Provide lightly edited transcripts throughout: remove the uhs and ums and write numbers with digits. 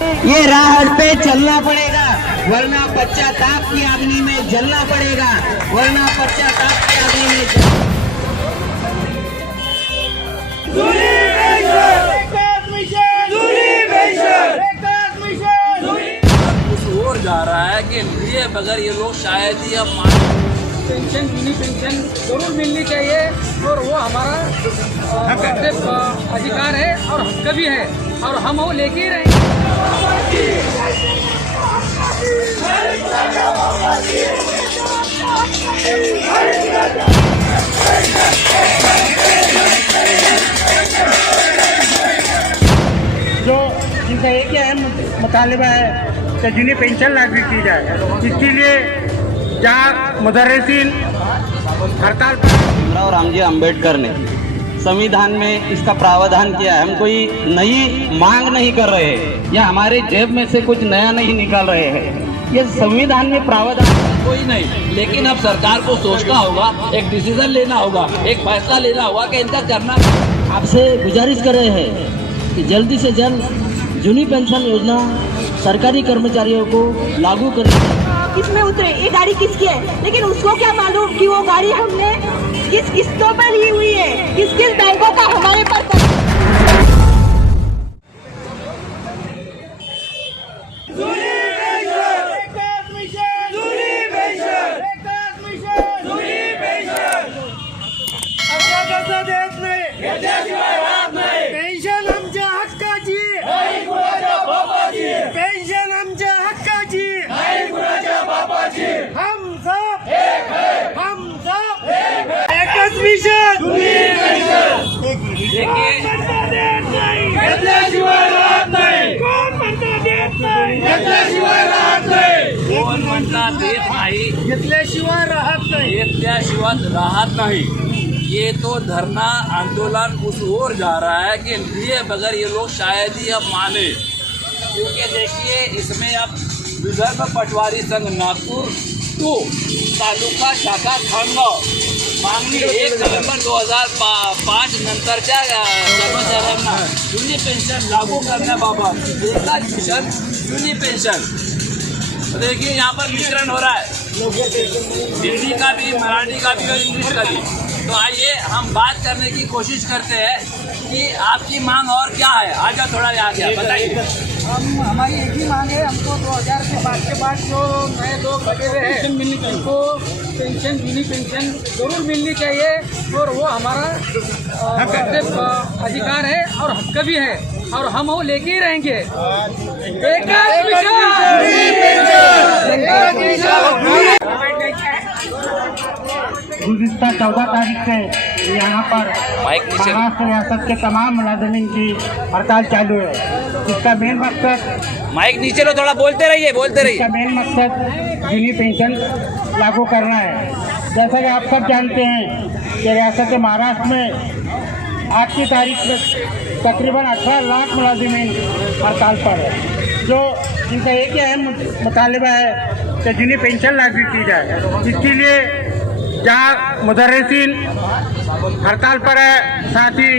ये राह पे चलना पड़ेगा, वरना पश्चाताप की अग्नि में जलना पड़ेगा, वरना पश्चाताप की अग्नि में जा रहा है कि लिए बगैर ये लोग शायद ही अब पेंशन मिनी पेंशन जरूर मिलनी चाहिए और वो हमारा अधिकार है और हक भी है और हम वो लेके ही रहेंगे। जो इनका एक ही अहम मुतालिबा है कि जिन्हें पेंशन लागू की जाए, इसके लिए जहाँ मुदर्रिसीन हड़ताल पर भीमराव रामजी अम्बेडकर ने संविधान में इसका प्रावधान किया है। हम कोई नई मांग नहीं कर रहे हैं या हमारे जेब में से कुछ नया नहीं निकाल रहे हैं, ये संविधान में प्रावधान कोई नहीं, लेकिन अब सरकार को सोचना होगा, एक डिसीजन लेना होगा, एक फैसला लेना होगा कि इनका करना। आपसे गुजारिश कर रहे हैं कि जल्दी से जल्द जूनी पेंशन योजना सरकारी कर्मचारियों को लागू करें। किसमें उतरे, ये गाड़ी किसकी है, लेकिन उसको क्या मालूम कि वो गाड़ी हमने किस किस्तों पर ली हुई है, किस किस बैंकों का हमारे पर पेंशन आमच्या हक्काची, पेंशन आमच्या हक्काची, हम सब एकच मिशन। कोण म्हणता देत नाही, घेतल्याशिवाय राहत नाही, घेतल्याशिवाय राहत नहीं। ये तो धरना आंदोलन उस ओर जा रहा है कि लिए बगैर ये लोग शायद ही अब माने, क्योंकि देखिए इसमें अब विदर्भ पटवारी संघ नागपुर 2 तालुका शाखा खानगाव मागणी 1 नोव्हेंबर 2005 नंतरच्या कर्मचाऱ्यांना जुनी पेन्शन लागू करण्याबाबत एकाच मिशन जुनी पेंशन। देखिए यहाँ पर मिश्रण हो रहा है, हिंदी का भी, मराठी का भी और इंग्लिश का भी। तो आइए हम बात करने की कोशिश करते हैं कि आपकी मांग और क्या है। आजा थोड़ा आगे बताइए। हमारी एक ही मांग है, हमको 2000 के बाद जो नए लोग लगे हुए हैं उनको पेंशन मिनी पेंशन जरूर मिलनी चाहिए और वो हमारा अधिकार है और हक भी है और हम वो लेके ही रहेंगे। गुज़िश्ता 14 तारीख से यहाँ पर महाराष्ट्र रियासत के तमाम मुलाजिमीन की हड़ताल चालू है। इसका मेन मकसद, माइक नीचे लो, थोड़ा बोलते रहिए। इसका मेन मकसद यूनी पेंशन लागू करना है। जैसा कि आप सब जानते हैं कि रियासत महाराष्ट्र में आज की तारीख में तकरीबन 18 लाख मुलाजिमीन हड़ताल पर है। जो इनका एक ही अहम मुतालिबा है कि जिन्हें पेंशन लागू की जाए, इसके लिए जहाँ मुदर्रिसीन हड़ताल पर है, साथ ही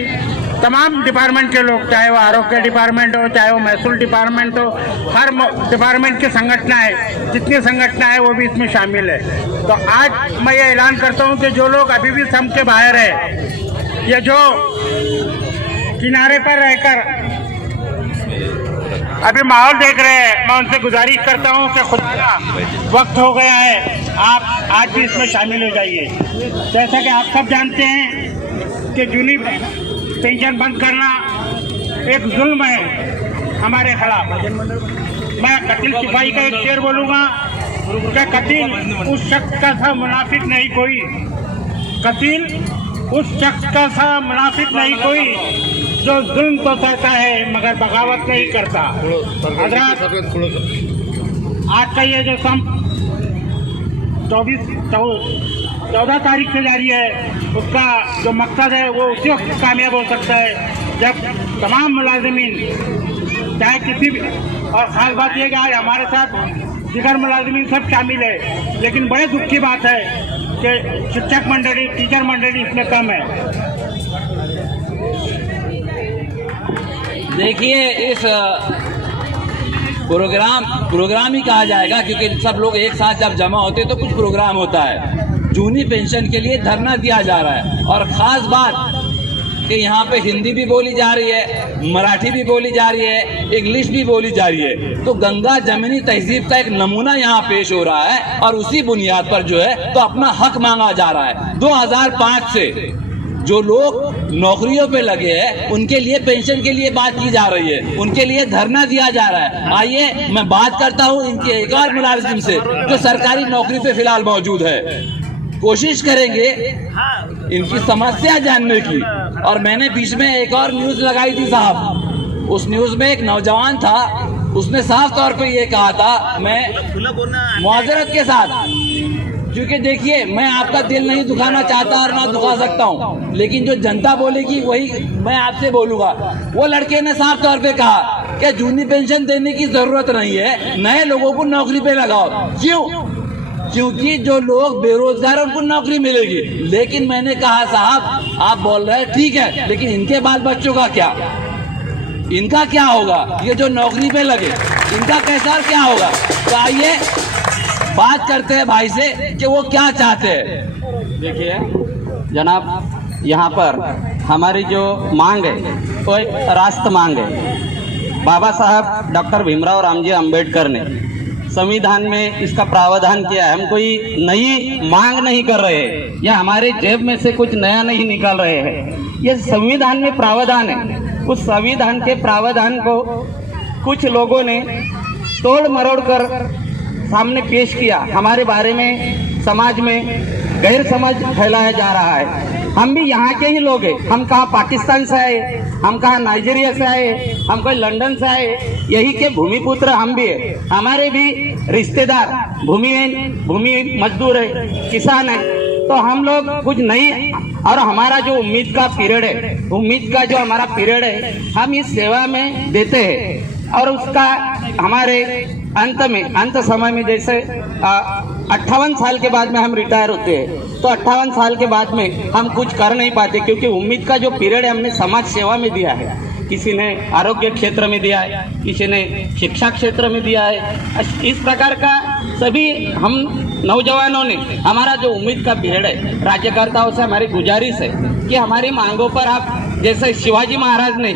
तमाम डिपार्टमेंट के लोग, चाहे वो आरोग्य डिपार्टमेंट हो, चाहे वो महसूल डिपार्टमेंट हो, हर डिपार्टमेंट की संगठनाएं, जितनी संगठनाएं वो भी इसमें शामिल है। तो आज मैं ये ऐलान करता हूँ कि जो लोग अभी भी सम के बाहर है, ये जो किनारे पर रहकर अभी माहौल देख रहे हैं, मैं उनसे गुजारिश करता हूँ कि खुदा का वक्त हो गया है, आप आज भी इसमें शामिल हो जाइए। जैसा कि आप सब जानते हैं कि जूनी पेंशन बंद करना एक जुल्म है हमारे खिलाफ। मैं कतिल सिपाही का एक शेर बोलूँगा कि कतिल उस शख्स का सा मुनाफिक नहीं कोई, कतिल उस शख्स का सा मुनाफिक नहीं कोई जो जुल्म तो सहता है मगर बगावत नहीं करता। हजरात, आज का ये जो सम 14 तारीख से जारी है, उसका जो मकसद है वो उसी वक्त कामयाब हो सकता है जब तमाम मुलाजिमीन, चाहे किसी भी, और ख़ास बात यह कि आज हमारे साथ जिगर मुलाजिमीन सब शामिल है, लेकिन बड़े दुख की बात है कि शिक्षक मंडली, टीचर मंडली इसमें कम है। देखिए इस प्रोग्राम ही कहा जाएगा, क्योंकि सब लोग एक साथ जब जमा होते हैं तो कुछ प्रोग्राम होता है। जूनी पेंशन के लिए धरना दिया जा रहा है, और ख़ास बात कि यहाँ पे हिंदी भी बोली जा रही है, मराठी भी बोली जा रही है, इंग्लिश भी बोली जा रही है। तो गंगा जमीनी तहजीब का एक नमूना यहाँ पेश हो रहा है, और उसी बुनियाद पर जो है तो अपना हक मांगा जा रहा है। 2005 से जो लोग नौकरियों पे लगे हैं उनके लिए पेंशन के लिए बात की जा रही है, उनके लिए धरना दिया जा रहा है। आइए मैं बात करता हूँ इनके एक और मुलाजिम से जो सरकारी नौकरी पे फिलहाल मौजूद है। कोशिश करेंगे इनकी समस्या जानने की। और मैंने बीच में एक और न्यूज़ लगाई थी साहब, उस न्यूज़ में एक नौजवान था, उसने साफ तौर पे ये कहा था, मैं मुआजरत के साथ, क्योंकि देखिए मैं आपका दिल नहीं दुखाना चाहता और ना दुखा सकता हूँ, लेकिन जो जनता बोलेगी वही मैं आपसे बोलूँगा। वो लड़के ने साफ तौर पे कहा कि जूनी पेंशन देने की ज़रूरत नहीं है, नए लोगों को नौकरी पे लगाओ। क्यों? क्योंकि जो लोग बेरोजगार हैं उनको नौकरी मिलेगी। लेकिन मैंने कहा साहब आप बोल रहे हैं ठीक है, लेकिन इनके बाल बच्चों का क्या, इनका क्या होगा? ये जो नौकरी पे लगे इनका कैसा क्या होगा? तो आइए बात करते हैं भाई से कि वो क्या चाहते हैं। देखिए जनाब, यहाँ पर हमारी जो मांग है वो रास्त मांग है। बाबा साहब डॉक्टर भीमराव रामजी अंबेडकर ने संविधान में इसका प्रावधान किया है। हम कोई नई मांग नहीं कर रहे हैं या हमारे जेब में से कुछ नया नहीं निकाल रहे हैं। ये संविधान में प्रावधान है। उस संविधान के प्रावधान को कुछ लोगों ने तोड़ मरोड़ कर सामने पेश किया। हमारे बारे में समाज में गैर समझ फैलाया जा रहा है। हम भी यहाँ के ही लोग हैं। हम कहाँ पाकिस्तान से आए, हम कहाँ नाइजीरिया से आए, हम कोई लंदन से आए, यही के भूमिपुत्र हम भी है। हमारे भी रिश्तेदार भूमि मजदूर है, किसान है। तो हम लोग कुछ नहीं, और हमारा जो उम्मीद का पीरियड है, उम्मीद का जो हमारा पीरियड है, हम इस सेवा में देते हैं। और उसका हमारे अंत समय में जैसे 58 साल के बाद में हम रिटायर होते हैं, तो 58 साल के बाद में हम कुछ कर नहीं पाते, क्योंकि उम्मीद का जो पीरियड है हमने समाज सेवा में दिया है। किसी ने आरोग्य क्षेत्र में दिया है, किसी ने शिक्षा क्षेत्र में दिया है। इस प्रकार का सभी हम नौजवानों ने, हमारा जो उम्मीद का पीरियड है, राज्यकर्ताओं से हमारी गुजारिश है कि हमारी मांगों पर आप, जैसे शिवाजी महाराज ने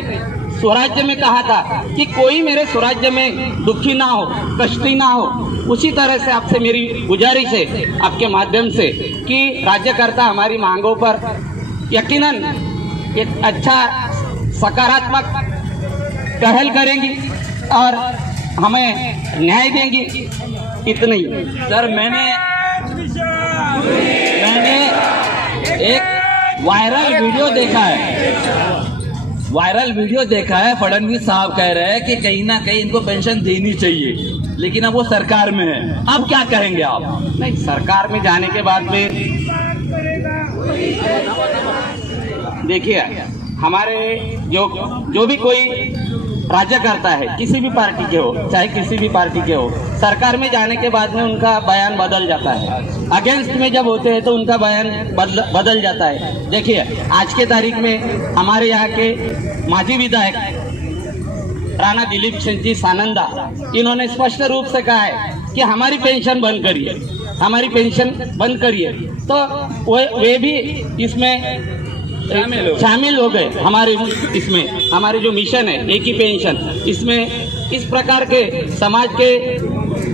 स्वराज्य में कहा था कि कोई मेरे स्वराज्य में दुखी ना हो, कष्टी ना हो, उसी तरह से आपसे मेरी गुजारिश है आपके माध्यम से कि राज्यकर्ता हमारी मांगों पर यकीनन एक अच्छा सकारात्मक पहल करेंगी और हमें न्याय देंगी। इतनी सर मैंने एक वायरल वीडियो देखा है। फडणवीस साहब कह रहे हैं कि कहीं ना कहीं इनको पेंशन देनी चाहिए, लेकिन अब वो सरकार में है। अब क्या कहेंगे आप? नहीं, सरकार में जाने के बाद में देखिए हमारे जो भी कोई राज्यकर्ता है, किसी भी पार्टी के हो, चाहे किसी भी पार्टी के हो, सरकार में जाने के बाद में उनका बयान बदल जाता है। अगेंस्ट में जब होते हैं तो उनका बयान बदल जाता है। देखिए आज के तारीख में हमारे यहाँ के माजी विधायक राणा दिलीप सिंह जी सानंदा, इन्होंने स्पष्ट रूप से कहा है कि हमारी पेंशन बंद करिए, हमारी पेंशन बंद करिए। तो वे भी इसमें शामिल हो गए। हमारे इसमें हमारे जो मिशन है एक ही पेंशन, इसमें इस प्रकार के समाज के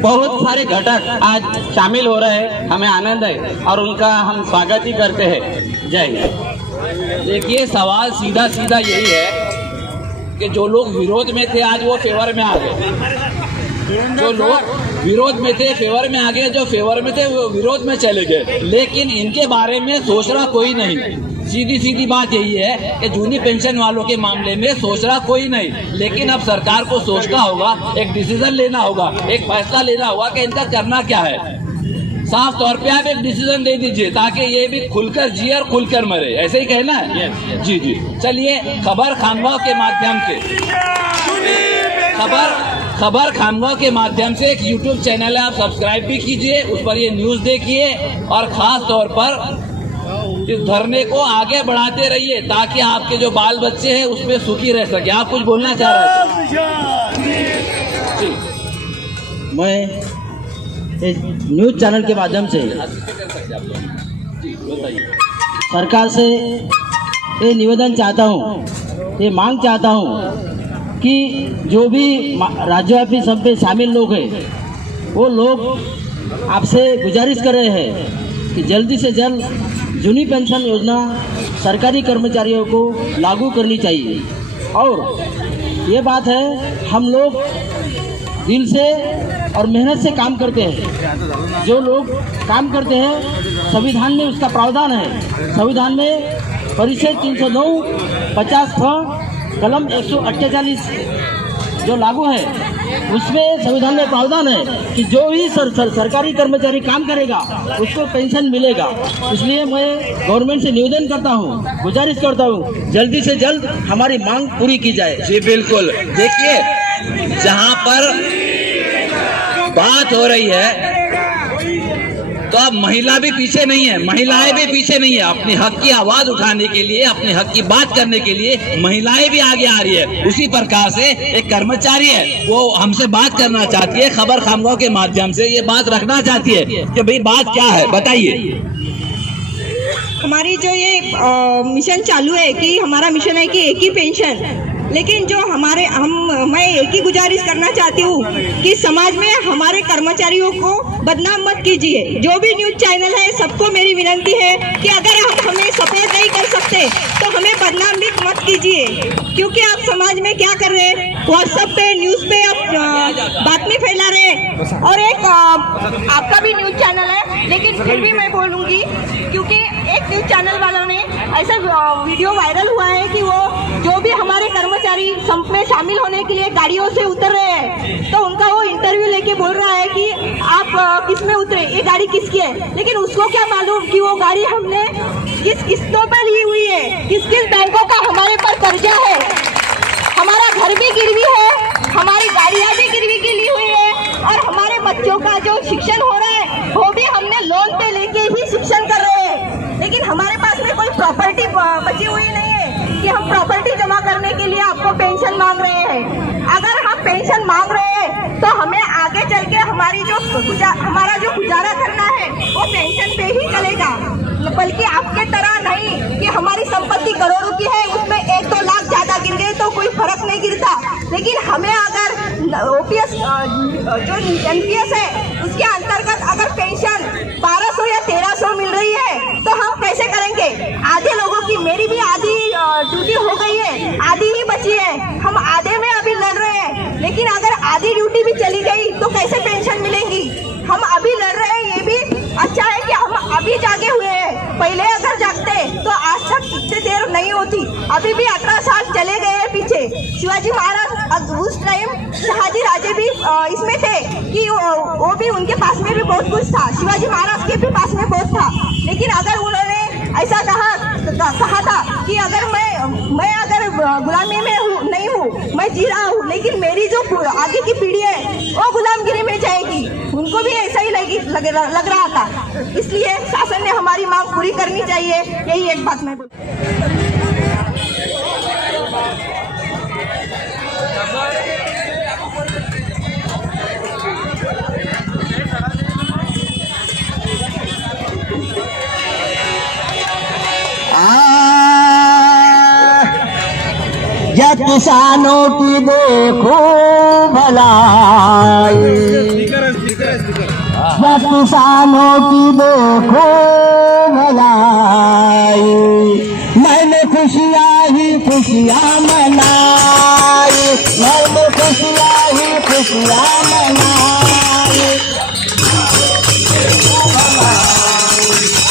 बहुत सारे घटक आज शामिल हो रहे हैं। हमें आनंद है और उनका हम स्वागत ही करते हैं। जय हिंद। देखिए सवाल सीधा सीधा यही है कि जो लोग विरोध में थे आज वो फेवर में आ गए। जो लोग विरोध में थे फेवर में आ गए, जो फेवर में थे वो विरोध में चले गए। लेकिन इनके बारे में सोच रहा कोई नहीं। सीधी बात यही है कि जूनी पेंशन वालों के मामले में सोच रहा कोई नहीं। लेकिन अब सरकार को सोचना होगा, एक डिसीजन लेना होगा, एक फैसला लेना होगा कि इनका करना क्या है। साफ तौर पे आप एक डिसीजन दे दीजिए ताकि ये भी खुलकर जिए और खुलकर मरे। ऐसे ही कहना है? जी जी। चलिए खबर खानगांव के माध्यम से खबर खानगांव के माध्यम से एक YouTube चैनल है, आप सब्सक्राइब भी कीजिए, उस पर ये न्यूज़ देखिए और ख़ास तौर पर इस धरने को आगे बढ़ाते रहिए ताकि आपके जो बाल बच्चे हैं उसमें सुखी रह सके। आप कुछ बोलना चाह रहे थे? जी। मैं इस न्यूज़ चैनल के माध्यम से सरकार से ये निवेदन चाहता हूँ, ये मांग चाहता हूँ कि जो भी राज्यव्यापी सब में शामिल लोग हैं वो लोग आपसे गुजारिश कर रहे हैं कि जल्दी से जल्द जूनी पेंशन योजना सरकारी कर्मचारियों को लागू करनी चाहिए। और ये बात है, हम लोग दिल से और मेहनत से काम करते हैं। जो लोग काम करते हैं, संविधान में उसका प्रावधान है। संविधान में परिच्छेद 309 50 कलम 148 जो लागू है, उसमें संविधान में प्रावधान है कि जो भी सरकारी कर्मचारी काम करेगा उसको पेंशन मिलेगा। इसलिए मैं गवर्नमेंट से निवेदन करता हूँ, गुजारिश करता हूँ, जल्दी से जल्द हमारी मांग पूरी की जाए। जी बिल्कुल। देखिए, जहां पर बात हो रही है तो अब महिला भी पीछे नहीं है, महिलाएं भी पीछे नहीं है। अपने हक की आवाज उठाने के लिए, अपने हक की बात करने के लिए महिलाएं भी आगे आ रही है। उसी प्रकार से एक कर्मचारी है, वो हमसे बात करना चाहती है, खबर खामगांव के माध्यम से ये बात रखना चाहती है कि भाई बात क्या है, बताइए। हमारी जो ये मिशन चालू है कि हमारा मिशन है कि एक ही पेंशन, लेकिन जो मैं एक ही गुजारिश करना चाहती हूँ कि समाज में हमारे कर्मचारियों को बदनाम मत कीजिए। जो भी न्यूज़ चैनल है, सबको मेरी विनती है कि अगर आप हमें सपोर्ट नहीं कर सकते तो हमें बदनाम भी मत कीजिए, क्योंकि आप समाज में क्या कर रहे हैं, व्हाट्सएप पे, न्यूज़ पे आप बातें फैला रहे हैं। और एक आपका भी न्यूज़ चैनल है, लेकिन फिर भी मैं बोलूँगी, क्योंकि एक न्यूज़ चैनल वालों ने ऐसा वीडियो वायरल हुआ है कि वो जो भी हमारे कर्मचारी संप में शामिल होने के लिए गाड़ियों से उतर रहे हैं, तो उनका वो इंटरव्यू लेके बोल रहा है कि आप किस में उतरे, ये गाड़ी किसकी है। लेकिन उसको क्या मालूम कि वो गाड़ी हमने किस किस्तों पर ली हुई है, किस किस बैंकों का हमारे पर कर्जा है, हमारा घर भी गिरवी है, हमारी गाड़ियाँ भी गिरवी की ली हुई है, और हमारे बच्चों का जो शिक्षण हो रहा है वो भी हमने लोन पे लेके ही शिक्षण कर रहे हैं। लेकिन हमारे पास में कोई प्रॉपर्टी बची हुई नहीं है कि हम प्रॉपर्टी जमा करने के लिए आपको पेंशन मांग रहे हैं। अगर हम पेंशन मांग रहे हैं तो हमें आगे चल के हमारा जो गुजारा करना है वो पेंशन पे ही चलेगा, बल्कि आपके तरह नहीं कि हमारी संपत्ति करोड़ों की है, उसमें 1-2 लाख ज्यादा गिर गए तो कोई फर्क नहीं गिरता। लेकिन हमें अगर ओपीएस जो एनपीएस है उसके अंतर्गत अगर पेंशन 1200 या 1300 मिल रही है तो हम कैसे करेंगे। आधे लोगों की, मेरी भी आधी ड्यूटी हो गई है, आधी ही बची है, हम आधे में अभी लड़ रहे हैं। लेकिन अगर आधी ड्यूटी भी चली गई तो कैसे पेंशन मिलेंगी। हम अभी लड़ रहे हैं, ये भी अच्छा है कि हम अभी जागे हुए हैं। पहले अगर जागते तो आज तक इतनी देर नहीं होती। अभी भी 18 साल चले गए हैं पीछे। शिवाजी महाराज उस टाइम, शहाजी राजे भी इसमें थे कि वो भी, उनके पास में भी बहुत कुछ था, शिवाजी महाराज के भी पास में बहुत था। लेकिन अगर उन्होंने ऐसा कहा था कि अगर मैं अगर गुलामी में नहीं हूँ, मैं जी रहा हूँ, लेकिन मेरी जो आगे की पीढ़ी है वो गुलामगिरी में जाएगी। उनको भी ऐसा ही लग रहा था। इसलिए शासन ने हमारी मांग पूरी करनी चाहिए, यही एक बात मैं या किसानों की देखो भलाई, या किसानों की देखो भलाई, मैंने खुशियाँ ही खुशियाँ मनाई, मैंने खुशियाँ ही खुशियाँ मनाई।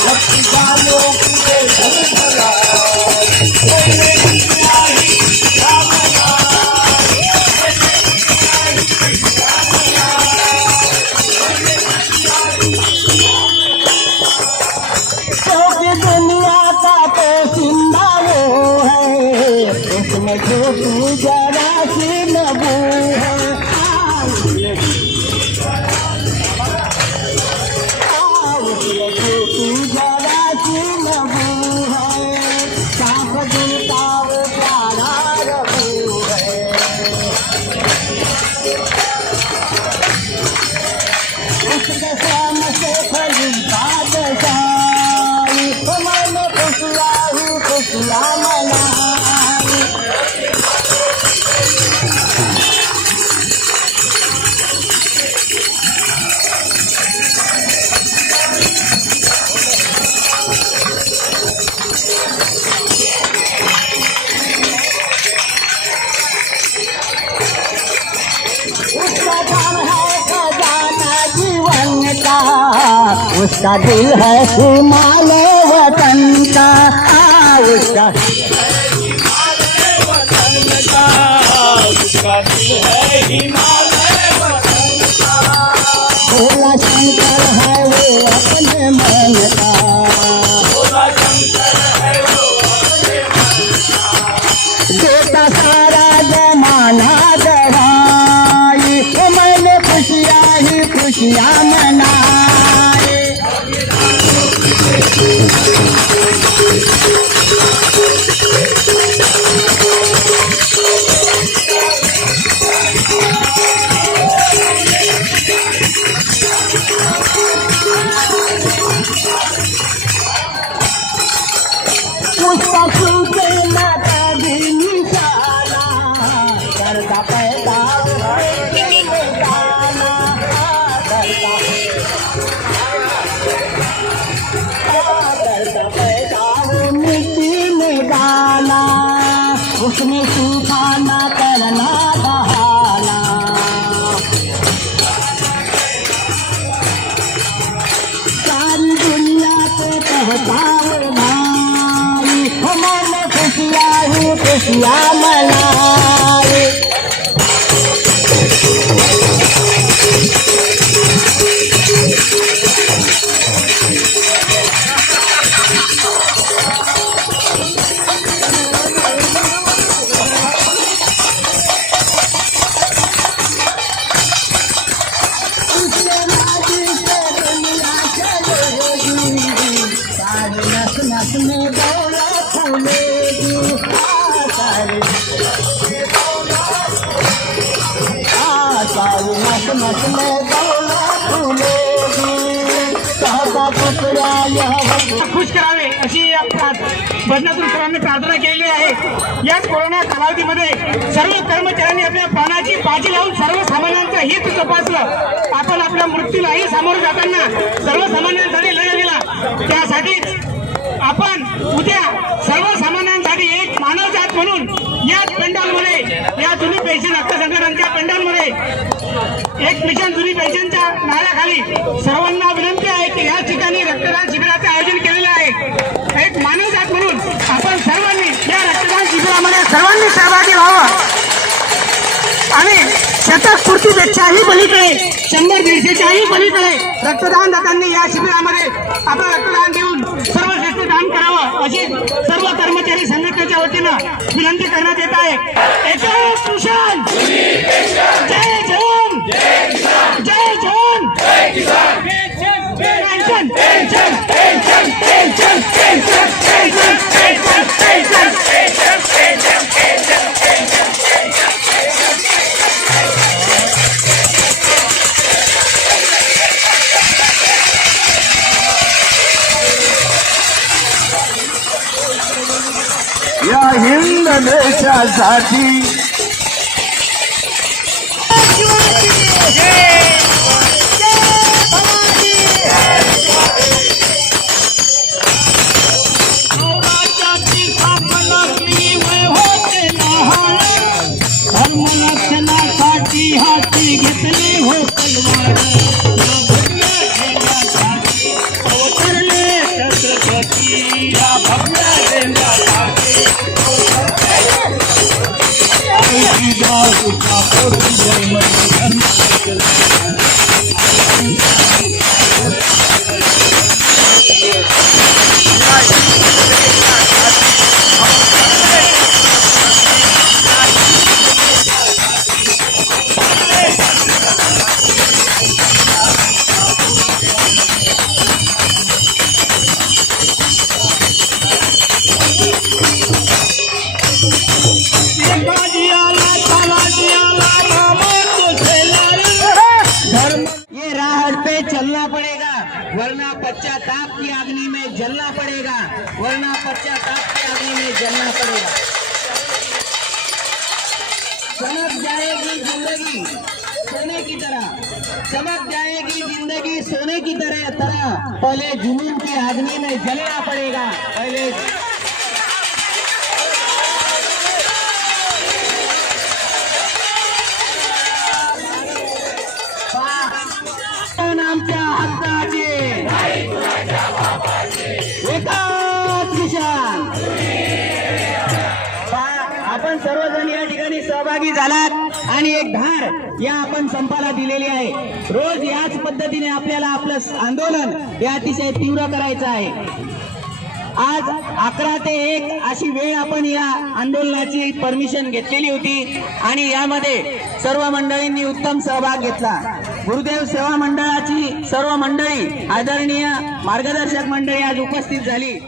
या किसानों की देखो भलाई, छोटी जरा सी नबू है। उसके श्याम से फली बादशाही, मैंने खुशियाँ मनाई। उसका काम है खजाना जीवन का, उसका दिल है हिमालय वतन का, उसका भोला शंकर है वो अपने मन का, देता सारा जमाना दवाई, मैंने खुशियाँ ही खुशियाँ मनाई। उसका सूखे माता भी निशाना, करता पैदा मिट्टी में दाना, करता पैदा मिट्टी में दाना, उसमें सूखा ना करना बहाना। सारी दुनिया को कहता मैंने खुशियाँ ही खुशियाँ मनाई। उसके राजी से दुनिया चलेगी, सारी नस नस में दौलत फूलेगी, सारी नस नस में दौलत फूलेगी, कहता टुकड़ा यह खुश करावे अशी भजनातून सर्वांनी प्रार्थना केलेली आहे। याच कोरोना कालावधीमध्ये सर्व कर्मचाऱ्यांनी आपल्या प्राणाची बाजी लावून सर्वसामान्यांचं हित जपासलं। आपण आपल्या मृत्यूलाही सामोरं जाताना सर्वसामान्यांसाठी लढा दिला। त्यासाठीच आपण उद्या सर्वसामान्यांसाठी एक मानवजात म्हणून याच पेंडॉलमध्ये, या जुनी पेन्शन हक्क संघटनांच्या पेंडॉलमध्ये एक मिशन जुनी पेन्शनच्या नाऱ्याखाली सर्वांना विनंती आहे की या ठिकाणी रक्तदान शिबिराचे आयोजन केलेले आहे। एक मानवजात म्हणून आपण सर्वांनी या रक्तदान शिबिरामध्ये सर्वांनी सहभागी व्हावं आणि शतस्फूर्तीपेक्षाही पलीकडे 100-150च्याही पलीकडे रक्तदान दात्यांनी या शिबिरामध्ये आपलं रक्तदान देऊन सर्वश्रेष्ठ दान करावं अशी सर्व कर्मचारी संघटनेच्या वतीनं विनंती करण्यात येत आहे। एकच कुशल, जय जवान, जय जवान, pension, pension, pension, pension, pension, pension, pension, pension, pension, pension, pension. या हिंद देशासाठी हाती घेतले हो तलवार, अवतरले छत्रपती या भव्य देशासाठी। पे चलना पड़ेगा, वरना पश्चाताप की अग्नि में जलना पड़ेगा, वरना पश्चाताप की अग्नि में जलना पड़ेगा। चमक जाएगी जिंदगी सोने की तरह, चमक जाएगी जिंदगी सोने की तरह पहले जुनून की अग्नि में जलना पड़ेगा, पहले आमच्या हक्काचे एकाच किसान। आपण सर्वजण या ठिकाणी सहभागी झालात आणि एक धार या आपण संपाला दिलेली आहे। रोज याच पद्धतीने आपल्याला आपलं आंदोलन हे अतिशय तीव्र करायचं आहे। आज 11 ते 1 अशी वेळ आपण या आंदोलनाची परमिशन घेतलेली होती आणि यामध्ये सर्व मंडळींनी उत्तम सहभाग घेतला। गुरुदेव सेवा मंडळाची सर्व मंडळी आदरणीय मार्गदर्शक मंडळी आज उपस्थित झाली।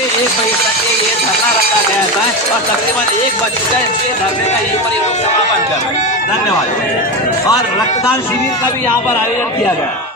एक बजे तक ये धरना रखा गया था और तकरीबन 1 बज चुका है, इसलिए धरने का यहीं पर ये लोग समापन कर रहे हैं। धन्यवाद। और रक्तदान शिविर का भी यहाँ पर आयोजन किया गया।